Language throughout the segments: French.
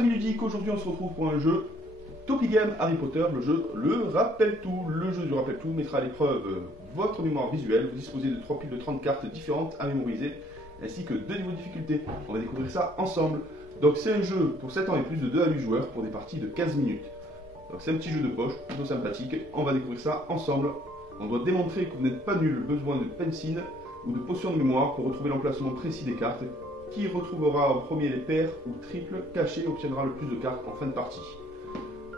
amis ludiques, aujourd'hui on se retrouve pour un jeu Topigame Harry Potter, le jeu Le Rappel Tout. Le jeu du Rappel Tout mettra à l'épreuve votre mémoire visuelle. Vous disposez de 3 piles de 30 cartes différentes à mémoriser, ainsi que 2 niveaux de difficulté. On va découvrir ça ensemble. Donc c'est un jeu pour 7 ans et plus de 2 à 8 joueurs pour des parties de 15 minutes. Donc c'est un petit jeu de poche, plutôt sympathique. On va découvrir ça ensemble. On doit démontrer que vous n'êtes pas nul, besoin de pencil ou de potions de mémoire pour retrouver l'emplacement précis des cartes. Qui retrouvera en premier les paires ou triples cachés obtiendra le plus de cartes en fin de partie.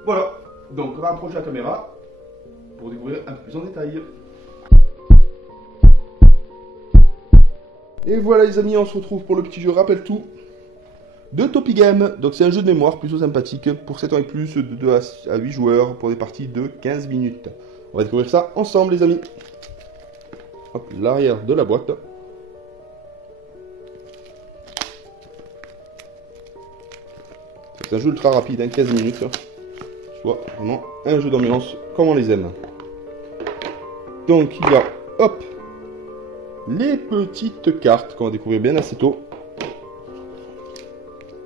Voilà, donc on va approcher la caméra pour découvrir un peu plus en détail. Et voilà les amis, on se retrouve pour le petit jeu Rappel Tout de Topigame. Donc c'est un jeu de mémoire plutôt sympathique pour 7 ans et plus de 2 à 8 joueurs pour des parties de 15 minutes. On va découvrir ça ensemble les amis. Hop, l'arrière de la boîte. C'est un jeu ultra rapide, hein, 15 minutes. Soit vraiment un jeu d'ambiance comme on les aime. Donc il y a, hop, les petites cartes qu'on va découvrir bien assez tôt.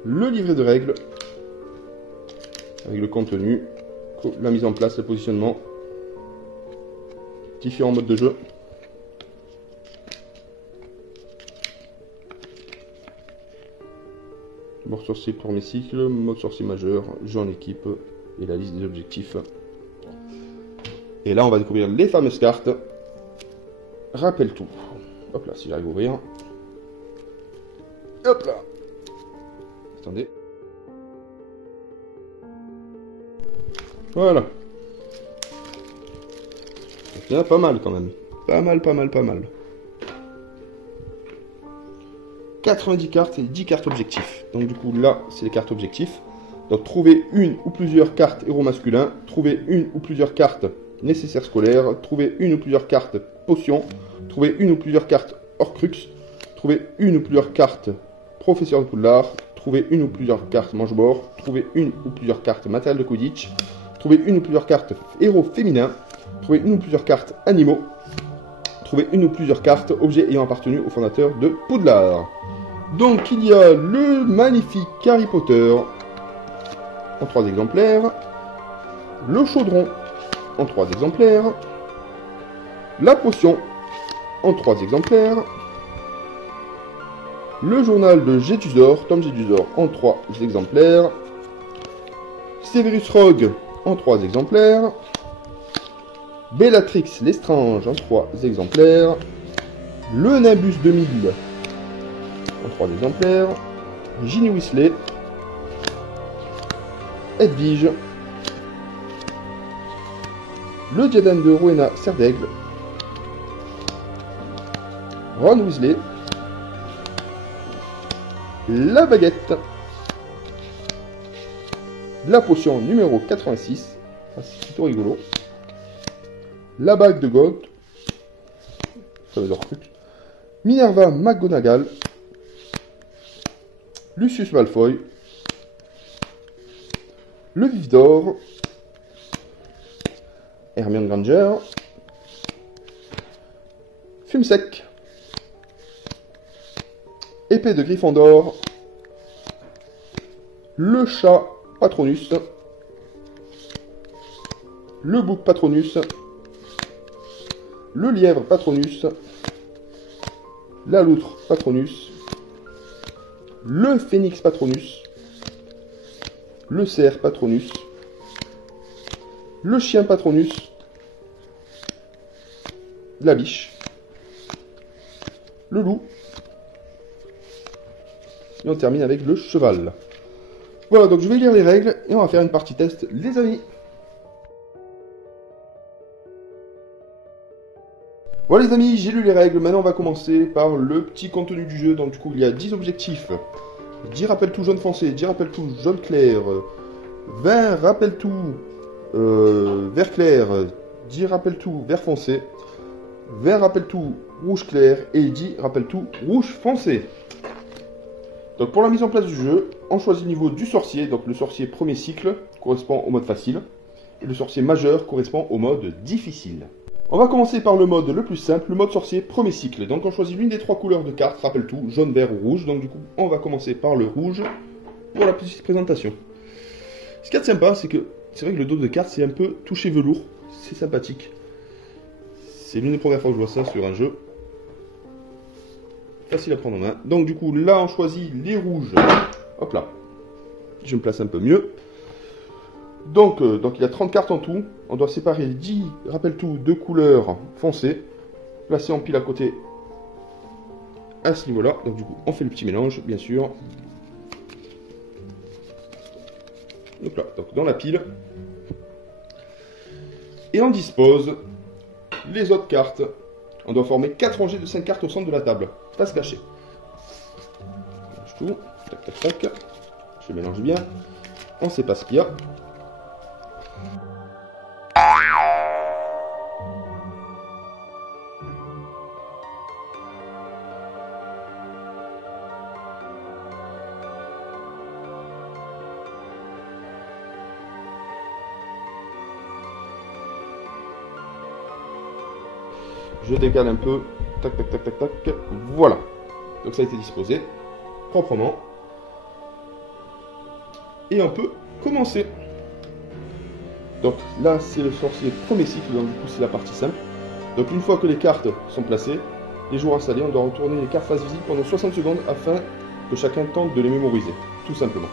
Le livret de règles, avec le contenu, la mise en place, le positionnement, différents modes de jeu. Mode sorcier premier cycle, mode sorcier majeur, jeu en équipe et la liste des objectifs. Et là on va découvrir les fameuses cartes. Rappel tout. Hop là, si j'arrive à ouvrir. Hop là. Attendez. Voilà. C'est bien pas mal quand même. Pas mal. 90 cartes et 10 cartes objectifs. Donc du coup là c'est les cartes objectifs. Donc trouver une ou plusieurs cartes héros masculins, trouver une ou plusieurs cartes nécessaires scolaires, trouver une ou plusieurs cartes potions, trouver une ou plusieurs cartes Horcrux, trouver une ou plusieurs cartes professeur de Poudlard, trouver une ou plusieurs cartes manche-bord, trouver une ou plusieurs cartes matériel de Quidditch, trouver une ou plusieurs cartes héros féminins, trouver une ou plusieurs cartes animaux, trouver une ou plusieurs cartes objets ayant appartenu au fondateur de Poudlard. Donc il y a le magnifique Harry Potter en 3 exemplaires, le chaudron en 3 exemplaires, la potion en 3 exemplaires, le journal de Jedusor, Tom Jedusor en 3 exemplaires, Severus Rogue en 3 exemplaires, Bellatrix Lestrange en 3 exemplaires, le Nimbus 2000 en 3 exemplaires, Ginny Weasley, Edwige, le diadème de Rowena Serdaigle, Ron Weasley, la baguette, la potion numéro 86, c'est plutôt rigolo, la bague de Gold, ça veut dire truc, Minerva McGonagall, Lucius Malfoy, le vif d'or, Hermione Granger, Fume sec, épée de Gryffondor, le chat Patronus, le bouc Patronus, le lièvre Patronus, la loutre Patronus, le phénix Patronus, le cerf Patronus, le chien Patronus, la biche, le loup, et on termine avec le cheval. Voilà, donc je vais lire les règles et on va faire une partie test, les amis. Voilà les amis, j'ai lu les règles, maintenant on va commencer par le petit contenu du jeu. Donc du coup il y a 10 objectifs, 10 rappels tout jaune foncé, 10 rappels tout jaune clair, 20 rappels tout vert clair, 10 rappels tout vert foncé, 20 rappels tout rouge clair et 10 rappels tout rouge foncé. Donc pour la mise en place du jeu, on choisit le niveau du sorcier, donc le sorcier premier cycle correspond au mode facile, et le sorcier majeur correspond au mode difficile. On va commencer par le mode le plus simple, le mode sorcier premier cycle. Donc on choisit l'une des 3 couleurs de cartes, rappelle tout, jaune, vert ou rouge. Donc du coup, on va commencer par le rouge pour la petite présentation. Ce qui est sympa, c'est que c'est vrai que le dos de carte, c'est un peu touché velours. C'est sympathique. C'est l'une des premières fois que je vois ça sur un jeu. Facile à prendre en main. Donc du coup, là, on choisit les rouges. Hop là. Je me place un peu mieux. Donc il y a 30 cartes en tout. On doit séparer 10, rappelle tout, de couleurs foncées. Placer en pile à côté à ce niveau-là. Donc du coup, on fait le petit mélange, bien sûr. Donc là, donc dans la pile. Et on dispose les autres cartes. On doit former 4 rangées de 5 cartes au centre de la table. Face cachée. On mélange tout. Tac, tac, tac. Je mélange bien. On ne sait pas ce qu'il y a. Je décale un peu. Tac, tac, tac, tac, tac. Voilà. Donc ça a été disposé proprement. Et on peut commencer. Donc là, c'est le sorcier premier cycle. Donc du coup, c'est la partie simple. Donc une fois que les cartes sont placées, les joueurs installés, on doit retourner les cartes face visible pendant 60 secondes afin que chacun tente de les mémoriser. Tout simplement.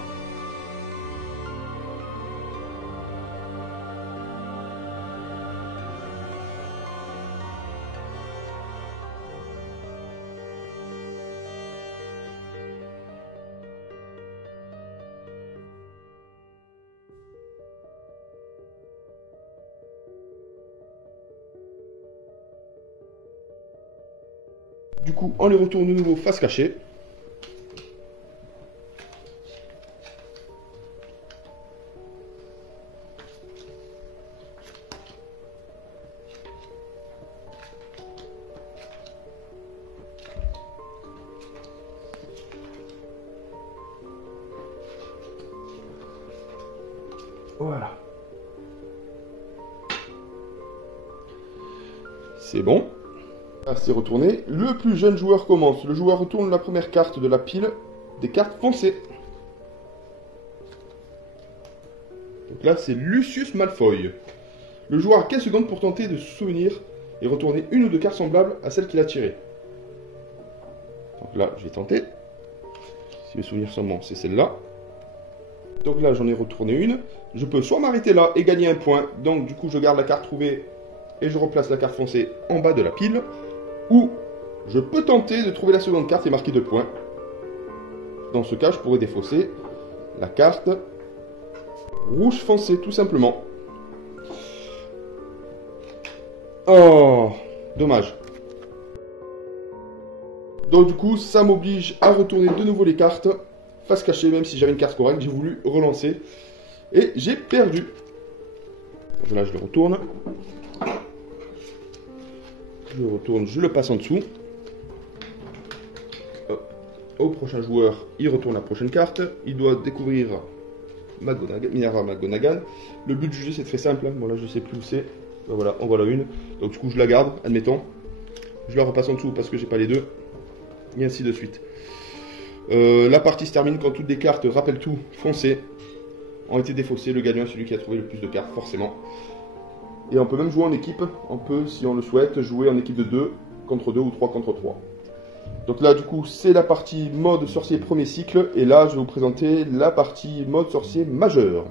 Du coup, on les retourne de nouveau face cachée. Voilà. C'est bon. Là, c'est retourné. Le plus jeune joueur commence. Le joueur retourne la première carte de la pile des cartes foncées. Donc là, c'est Lucius Malfoy. Le joueur a 15 secondes pour tenter de se souvenir et retourner une ou deux cartes semblables à celles qu'il a tirées. Donc là, je vais tenter. Si mes souvenirs sont bons, c'est celle-là. Donc là, j'en ai retourné une. Je peux soit m'arrêter là et gagner un point. Donc du coup, je garde la carte trouvée et je replace la carte foncée en bas de la pile. Ou je peux tenter de trouver la seconde carte et marquer 2 points. Dans ce cas, je pourrais défausser la carte rouge foncé, tout simplement. Oh, dommage. Donc du coup, ça m'oblige à retourner de nouveau les cartes face cachée, même si j'avais une carte correcte, j'ai voulu relancer. Et j'ai perdu. Là, je le retourne. Je retourne, je le passe en dessous. Au prochain joueur, il retourne la prochaine carte. Il doit découvrir Minerva McGonagall. Le but du jeu, c'est très simple. Bon, là, je ne sais plus où c'est. Ben voilà, en voilà une. Donc, du coup, je la garde, admettons. Je la repasse en dessous parce que j'ai pas les deux. Et ainsi de suite. La partie se termine quand toutes les cartes, rappelle tout, foncées, ont été défaussées. Le gagnant est celui qui a trouvé le plus de cartes, forcément. Et on peut même jouer en équipe. On peut, si on le souhaite, jouer en équipe de 2 contre 2 ou 3 contre 3. Donc là, du coup, c'est la partie mode sorcier premier cycle. Et là, je vais vous présenter la partie mode sorcier majeur.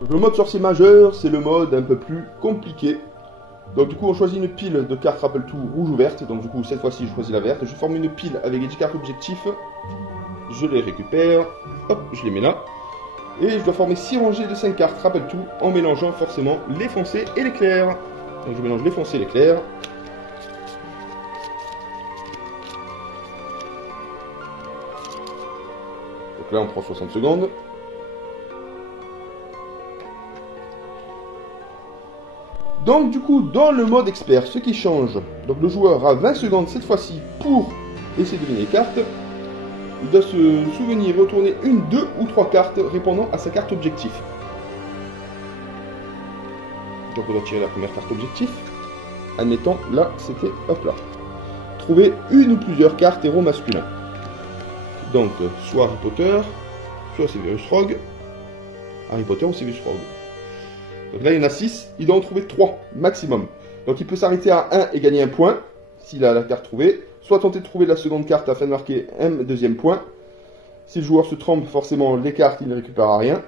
Donc, le mode sorcier majeur, c'est le mode un peu plus compliqué. Donc du coup, on choisit une pile de cartes rappel tout rouge ou verte. Donc du coup, cette fois-ci, je choisis la verte. Je forme une pile avec les 10 cartes objectifs. Je les récupère. Hop, je les mets là. Et je dois former 6 rangées de 5 cartes, rappelle tout, en mélangeant forcément les foncés et les clairs. Donc je mélange les foncés et les clairs. Donc là on prend 60 secondes. Donc du coup, dans le mode expert, ce qui change, donc le joueur a 20 secondes cette fois-ci pour essayer de deviner les cartes. Il doit se souvenir et retourner une, 2 ou 3 cartes répondant à sa carte objectif. Donc on doit tirer la première carte objectif. Admettons, là, c'était, hop là. Trouver une ou plusieurs cartes héros masculins. Donc, soit Harry Potter, soit Severus Rogue. Harry Potter ou Severus Rogue. Donc là, il y en a 6, il doit en trouver 3 maximum. Donc il peut s'arrêter à 1 et gagner un point, s'il a la carte trouvée. Soit tenter de trouver la seconde carte afin de marquer un deuxième point. Si le joueur se trompe, forcément, les cartes, il ne récupérera rien.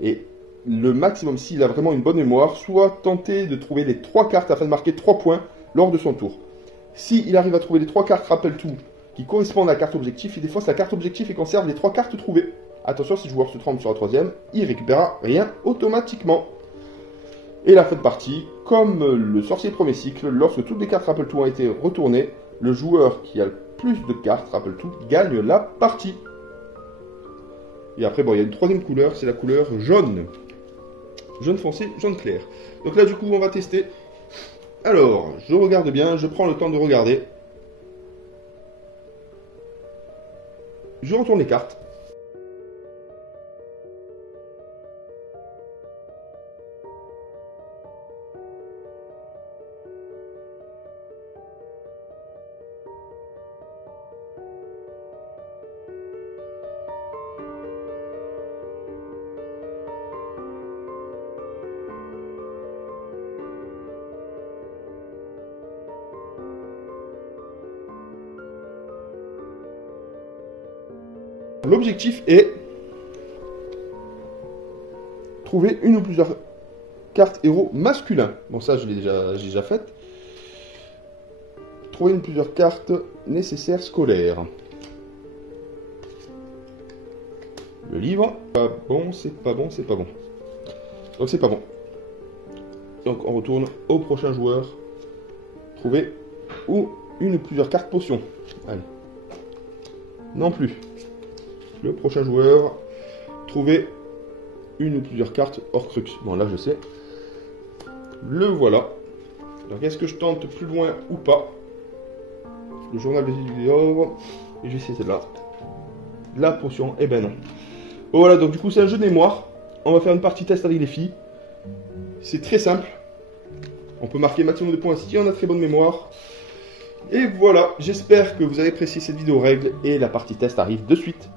Et le maximum, s'il a vraiment une bonne mémoire, soit tenter de trouver les 3 cartes afin de marquer 3 points lors de son tour. S'il arrive à trouver les 3 cartes rappel-tout qui correspondent à la carte objectif, et des fois c'est la carte objectif et conserve les 3 cartes trouvées. Attention, si le joueur se trompe sur la troisième, il récupérera rien automatiquement. Et la fin de partie, comme le sorcier premier cycle, lorsque toutes les cartes rappel-tout ont été retournées, le joueur qui a le plus de cartes rappel-tout gagne la partie. Et après, bon, il y a une troisième couleur, c'est la couleur jaune. Jaune foncé, jaune clair. Donc là, du coup, on va tester. Alors, je regarde bien, je prends le temps de regarder. Je retourne les cartes. L'objectif est trouver une ou plusieurs cartes héros masculins. Bon, ça, j'ai déjà fait. Trouver une ou plusieurs cartes nécessaires scolaires. Le livre. Pas bon, c'est pas bon, c'est pas bon. Donc, c'est pas bon. Donc, on retourne au prochain joueur. Trouver ou une ou plusieurs cartes potions. Allez. Non plus. Le prochain joueur, trouver une ou plusieurs cartes Horcrux. Bon, là, je sais. Le voilà. Donc, est-ce que je tente plus loin ou pas? Le journal des livres. Et je vais essayer celle-là. La potion. Eh ben non. Voilà, donc du coup, c'est un jeu de mémoire. On va faire une partie test avec les filles. C'est très simple. On peut marquer maximum de points si on a très bonne mémoire. Et voilà, j'espère que vous avez apprécié cette vidéo règle. Et la partie test arrive de suite.